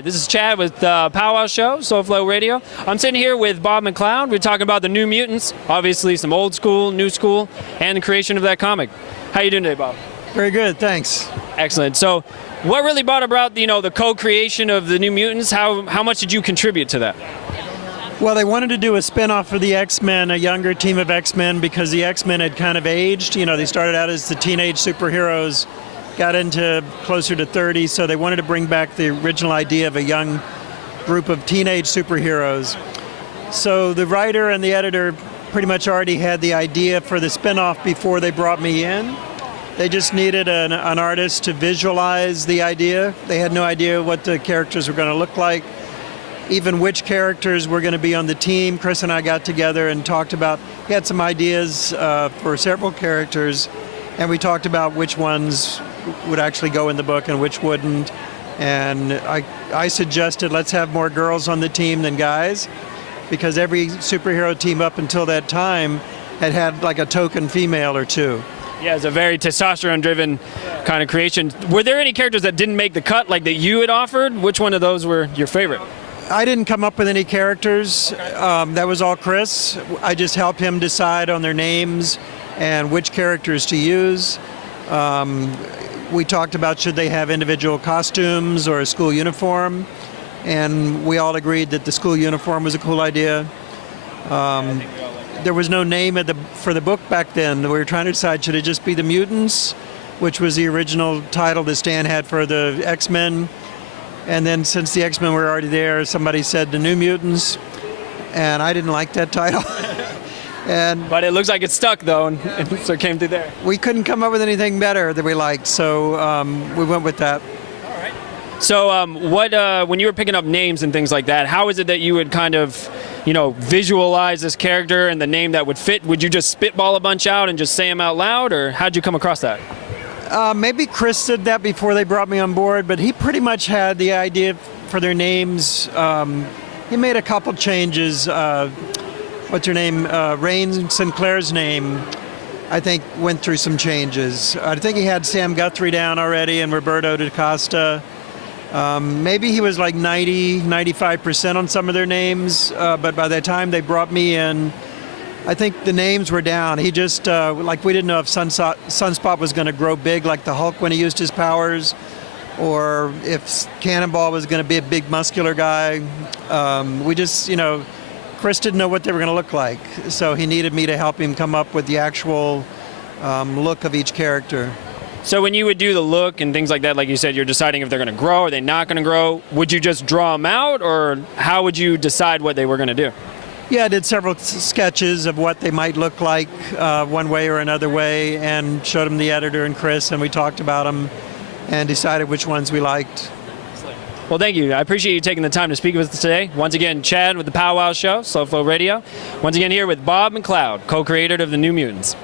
Hi, this is Chad with the Powwow Show, Soul Flow Radio. I'm sitting here with Bob McLeod. We're talking about the New Mutants, obviously some old school, new school, and the creation of that comic. How you doing today, Bob? Very good, thanks. Excellent. So, what really brought about, the co-creation of the New Mutants? How much did you contribute to that? Well, they wanted to do a spin-off for the X-Men, a younger team of X-Men, because the X-Men had kind of aged. They started out as the teenage superheroes, got into closer to 30, so they wanted to bring back the original idea of a young group of teenage superheroes. So the writer and the editor pretty much already had the idea for the spin-off before they brought me in. They just needed an artist to visualize the idea. They had no idea what the characters were going to look like, even which characters were going to be on the team. Chris and I got together and talked about, he had some ideas for several characters, and we talked about which ones would actually go in the book and which wouldn't. And I suggested let's have more girls on the team than guys, because every superhero team up until that time had like a token female or two. Yeah, it's a very testosterone-driven kind of creation. Were there any characters that didn't make the cut, like that you had offered? Which one of those were your favorite? I didn't come up with any characters. That was all Chris. I just helped him decide on their names and which characters to use. We talked about should they have individual costumes or a school uniform, and we all agreed that the school uniform was a cool idea. There was no name for the book back then. We were trying to decide, should it just be the Mutants, which was the original title that Stan had for the X-Men. And then since the X-Men were already there, somebody said the New Mutants, and I didn't like that title. But it looks like it's stuck, though, and so it came through there. We couldn't come up with anything better that we liked, so we went with that. All right. So when you were picking up names and things like that, how is it that you would kind of, visualize this character and the name that would fit? Would you just spitball a bunch out and just say them out loud, or how'd you come across that? Maybe Chris did that before they brought me on board, but he pretty much had the idea for their names. He made a couple changes. What's her name? Rain Sinclair's name, I think, went through some changes. I think he had Sam Guthrie down already and Roberto DaCosta. Maybe he was like 95% on some of their names, but by the time they brought me in, I think the names were down. He just, we didn't know if Sunspot was going to grow big like the Hulk when he used his powers, or if Cannonball was going to be a big muscular guy. We just, Chris didn't know what they were going to look like, so he needed me to help him come up with the actual look of each character. So when you would do the look and things like that, like you said, you're deciding if they're going to grow or they're not going to grow, would you just draw them out, or how would you decide what they were going to do? Yeah, I did several sketches of what they might look like one way or another way, and showed them the editor and Chris, and we talked about them and decided which ones we liked. Well, thank you. I appreciate you taking the time to speak with us today. Once again, Chad with the Powwow Show, Soul Flow Radio. Once again here with Bob McLeod, co-creator of the New Mutants.